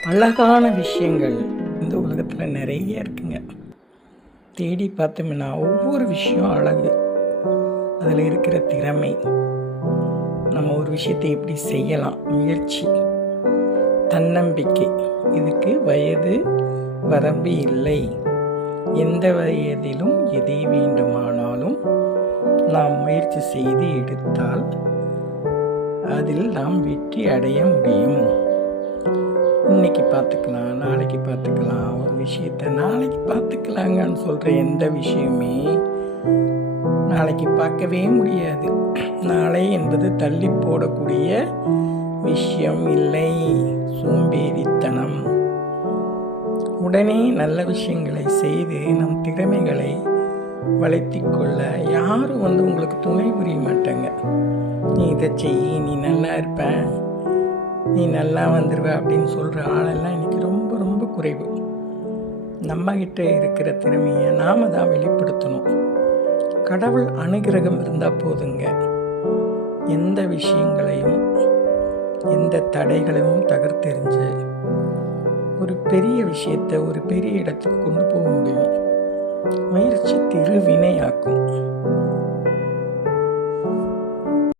அழகான விஷயங்கள் இந்த உலகத்தில் நிறைய இருக்குங்க. தேடி பார்த்தோம்னா ஒவ்வொரு விஷயம் அழகு. அதில் இருக்கிற திறமை, நம்ம ஒரு விஷயத்தை எப்படி செய்யலாம், முயற்சி, தன்னம்பிக்கை, இதுக்கு வயது வரம்பு இல்லை. எந்த வயதிலும் எதை வேண்டுமானாலும் நாம் முயற்சி செய்து எடுத்தால் அதில் நாம் வெற்றி அடைய முடியும். இன்னைக்கு பார்த்துக்கலாம், நாளைக்கு பார்த்துக்கலாம், ஒரு விஷயத்தை நாளைக்கு பார்த்துக்கலாங்கன்னு சொல்கிற எந்த விஷயமே நாளைக்கு பார்க்கவே முடியாது. நாளை என்பது தள்ளி போடக்கூடிய விஷயம் இல்லை, சோம்பேறித்தனம். உடனே நல்ல விஷயங்களை செய்து நம் திறமைகளை வளர்த்தி கொள்ள யாரும் உங்களுக்கு துணை புரிய மாட்டாங்க. நீ இதை செய், நீ நல்லா இருப்ப, நீ நல்லா வந்துடுவ அப்படின்னு சொல்கிற ஆளெல்லாம் இன்றைக்கி ரொம்ப ரொம்ப குறைவு. நம்மகிட்ட இருக்கிற திறமையை நாம் தான் வெளிப்படுத்தணும். கடவுள் அனுகிரகம் இருந்தால் போதுங்க. எந்த விஷயங்களையும் எந்த தடைகளையும் தகர்த்தெறிஞ்சு ஒரு பெரிய விஷயத்தை ஒரு பெரிய இடத்துக்கு கொண்டு போக முடியும். முயற்சி திருவினையாக்கும்.